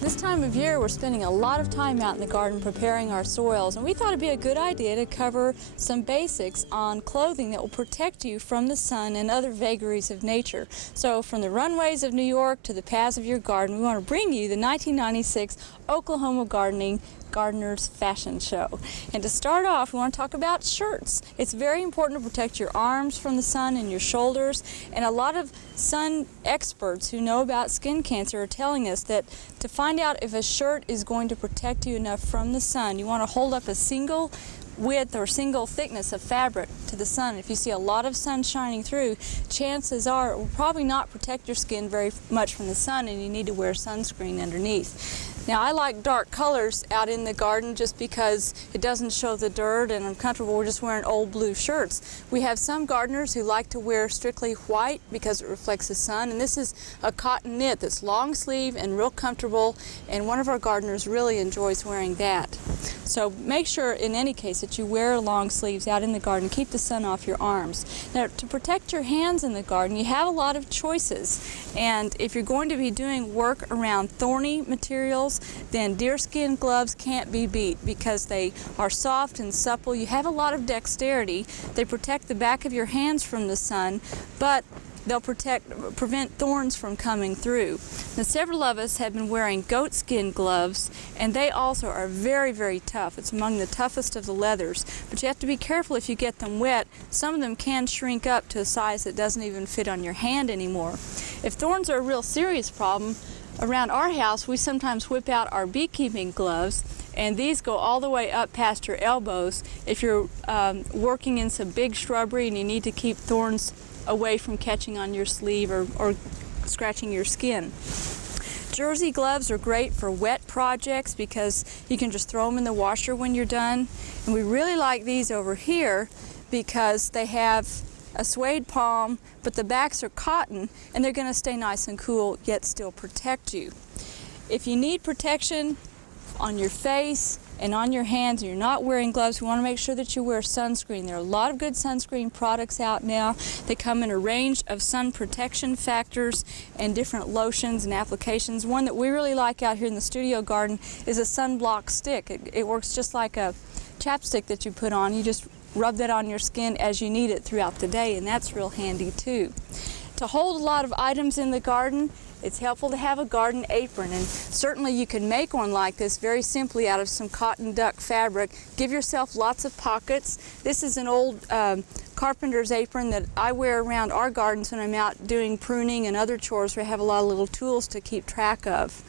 This time of year, we're spending a lot of time out in the garden preparing our soils, and we thought it'd be a good idea to cover some basics on clothing that will protect you from the sun and other vagaries of nature. So from the runways of New York to the paths of your garden, we want to bring you the 1996 Oklahoma Gardener's Fashion Show. And to start off, we want to talk about shirts. It's very important to protect your arms from the sun and your shoulders, and a lot of sun experts who know about skin cancer are telling us that to find out if a shirt is going to protect you enough from the sun, you want to hold up a single width or single thickness of fabric to the sun. If you see a lot of sun shining through, chances are it will probably not protect your skin very much from the sun, and you need to wear sunscreen underneath. Now, I like dark colors out in the garden just because it doesn't show the dirt, and I'm comfortable with just wearing old blue shirts. We have some gardeners who like to wear strictly white because it reflects the sun, and this is a cotton knit that's long sleeve and real comfortable, and one of our gardeners really enjoys wearing that. So make sure in any case that you wear long sleeves out in the garden. Keep the sun off your arms. Now, to protect your hands in the garden, you have a lot of choices, and if you're going to be doing work around thorny materials, then deerskin gloves can't be beat because they are soft and supple. You have a lot of dexterity. They protect the back of your hands from the sun, but they'll prevent thorns from coming through. Now, several of us have been wearing goatskin gloves, and they also are very, very tough. It's among the toughest of the leathers, but you have to be careful if you get them wet. Some of them can shrink up to a size that doesn't even fit on your hand anymore. If thorns are a real serious problem, around our house we sometimes whip out our beekeeping gloves, and these go all the way up past your elbows if you're working in some big shrubbery and you need to keep thorns away from catching on your sleeve or scratching your skin. Jersey gloves are great for wet projects because you can just throw them in the washer when you're done. And we really like these over here because they have a suede palm, but the backs are cotton, and they're going to stay nice and cool yet still protect you. If you need protection on your face and on your hands and you're not wearing gloves, we want to make sure that you wear sunscreen. There are a lot of good sunscreen products out now. They come in a range of sun protection factors and different lotions and applications. One that we really like out here in the studio garden is a sunblock stick. It works just like a chapstick that you put on. You just rub that on your skin as you need it throughout the day, and that's real handy too. To hold a lot of items in the garden, it's helpful to have a garden apron, and certainly you can make one like this very simply out of some cotton duck fabric. Give yourself lots of pockets. This is an old carpenter's apron that I wear around our gardens when I'm out doing pruning and other chores where I have a lot of little tools to keep track of.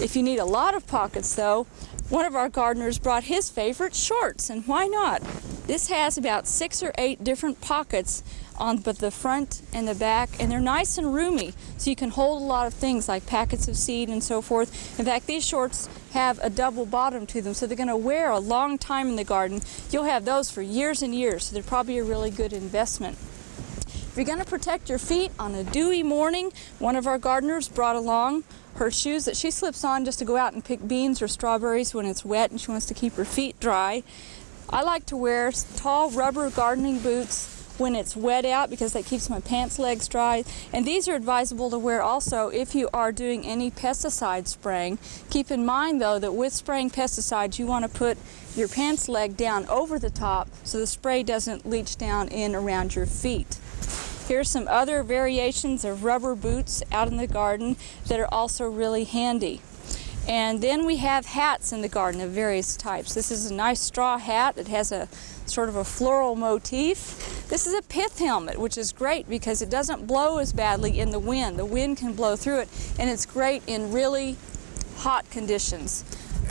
If you need a lot of pockets though, one of our gardeners brought his favorite, shorts, and why not? This has about 6 or 8 different pockets on both the front and the back, and they're nice and roomy, so you can hold a lot of things like packets of seed and so forth. In fact, these shorts have a double bottom to them, so they're going to wear a long time in the garden. You'll have those for years and years, so they're probably a really good investment. If you're going to protect your feet on a dewy morning, one of our gardeners brought along her shoes that she slips on just to go out and pick beans or strawberries when it's wet and she wants to keep her feet dry. I like to wear tall rubber gardening boots when it's wet out because that keeps my pants legs dry, and these are advisable to wear also if you are doing any pesticide spraying. Keep in mind though that with spraying pesticides you want to put your pants leg down over the top so the spray doesn't leach down in around your feet. Here's some other variations of rubber boots out in the garden that are also really handy. And then we have hats in the garden of various types. This is a nice straw hat that has a sort of a floral motif. This is a pith helmet, which is great because it doesn't blow as badly in the wind. The wind can blow through it, and it's great in really hot conditions.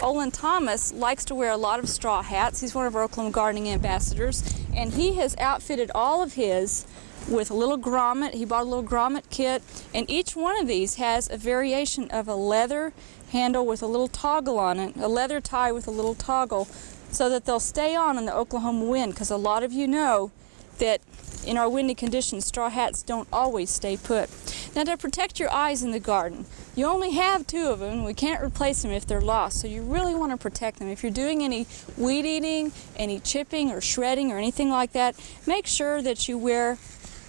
Olin Thomas likes to wear a lot of straw hats. He's one of our Oklahoma gardening ambassadors, and he has outfitted all of his with a little grommet. He bought a little grommet kit, and each one of these has a variation of a leather handle with a little toggle on it, a leather tie with a little toggle, so that they'll stay on in the Oklahoma wind, because a lot of you know that in our windy conditions, straw hats don't always stay put. Now, to protect your eyes in the garden, you only have 2 of them. We can't replace them if they're lost, so you really want to protect them. If you're doing any weed eating, any chipping or shredding or anything like that, make sure that you wear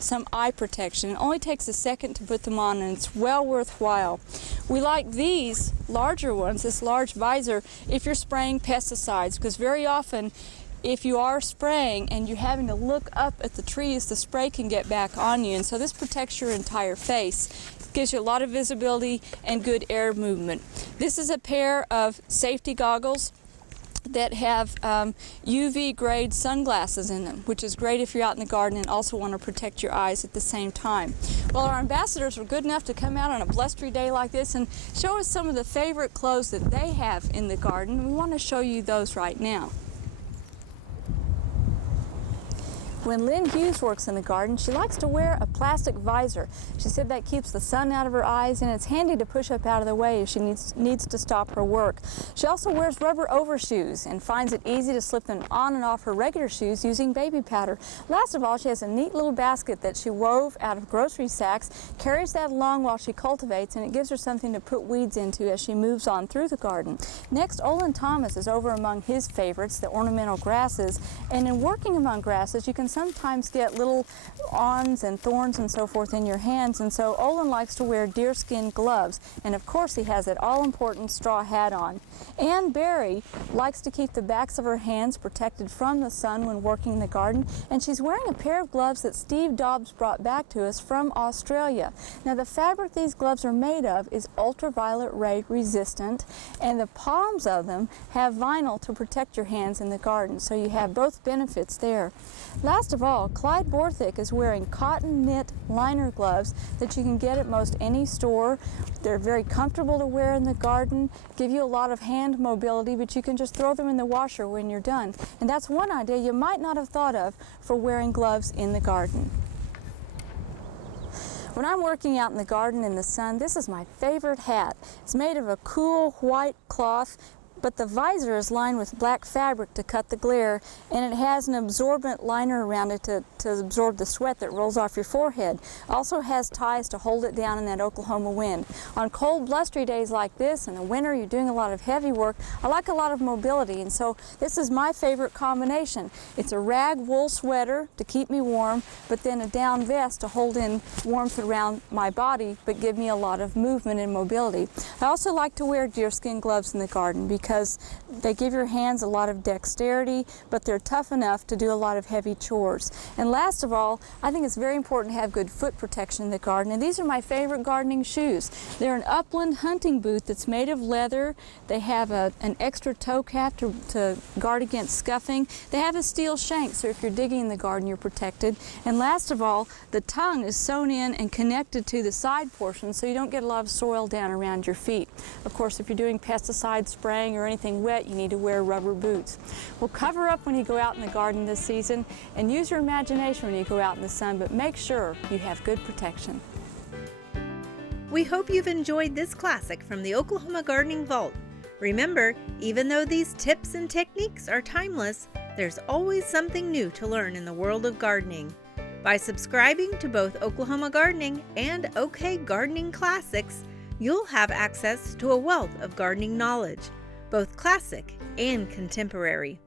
some eye protection. It only takes a second to put them on, and it's well worthwhile. We like these larger ones, this large visor, if you're spraying pesticides, because very often if you are spraying and you're having to look up at the trees, the spray can get back on you, and so this protects your entire face. Gives you a lot of visibility and good air movement. This is a pair of safety goggles that have UV grade sunglasses in them, which is great if you're out in the garden and also want to protect your eyes at the same time. Well, our ambassadors were good enough to come out on a blustery day like this and show us some of the favorite clothes that they have in the garden. We want to show you those right now. When Lynn Hughes works in the garden, she likes to wear a plastic visor. She said that keeps the sun out of her eyes, and it's handy to push up out of the way if she needs to stop her work. She also wears rubber overshoes and finds it easy to slip them on and off her regular shoes using baby powder. Last of all, she has a neat little basket that she wove out of grocery sacks, carries that along while she cultivates, and it gives her something to put weeds into as she moves on through the garden. Next, Olin Thomas is over among his favorites, the ornamental grasses, and in working among grasses, you can sometimes get little awns and thorns and so forth in your hands, and so Olin likes to wear deerskin gloves, and of course he has that all-important straw hat on. Ann Berry likes to keep the backs of her hands protected from the sun when working in the garden, and she's wearing a pair of gloves that Steve Dobbs brought back to us from Australia. Now, the fabric these gloves are made of is ultraviolet ray resistant, and the palms of them have vinyl to protect your hands in the garden, so you have both benefits there. Last of all, Clyde Borthwick is wearing cotton knit liner gloves that you can get at most any store. They're very comfortable to wear in the garden, give you a lot of hand mobility, but you can just throw them in the washer when you're done. And that's one idea you might not have thought of for wearing gloves in the garden. When I'm working out in the garden in the sun, this is my favorite hat. It's made of a cool white cloth, but the visor is lined with black fabric to cut the glare, and it has an absorbent liner around it to absorb the sweat that rolls off your forehead. Also has ties to hold it down in that Oklahoma wind. On cold, blustery days like this, in the winter you're doing a lot of heavy work, I like a lot of mobility, and so this is my favorite combination. It's a rag wool sweater to keep me warm, but then a down vest to hold in warmth around my body, but give me a lot of movement and mobility. I also like to wear deerskin gloves in the garden because they give your hands a lot of dexterity, but they're tough enough to do a lot of heavy chores. And last of all, I think it's very important to have good foot protection in the garden, and these are my favorite gardening shoes. They're an upland hunting boot that's made of leather. They have an extra toe cap to guard against scuffing. They have a steel shank, so if you're digging in the garden, you're protected. And last of all, the tongue is sewn in and connected to the side portion, so you don't get a lot of soil down around your feet. Of course, if you're doing pesticide spraying or anything wet, you need to wear rubber boots. Well, cover up when you go out in the garden this season, and use your imagination when you go out in the sun, but make sure you have good protection. We hope you've enjoyed this classic from the Oklahoma Gardening Vault. Remember, even though these tips and techniques are timeless, there's always something new to learn in the world of gardening. By subscribing to both Oklahoma Gardening and OK Gardening Classics, you'll have access to a wealth of gardening knowledge, both classic and contemporary.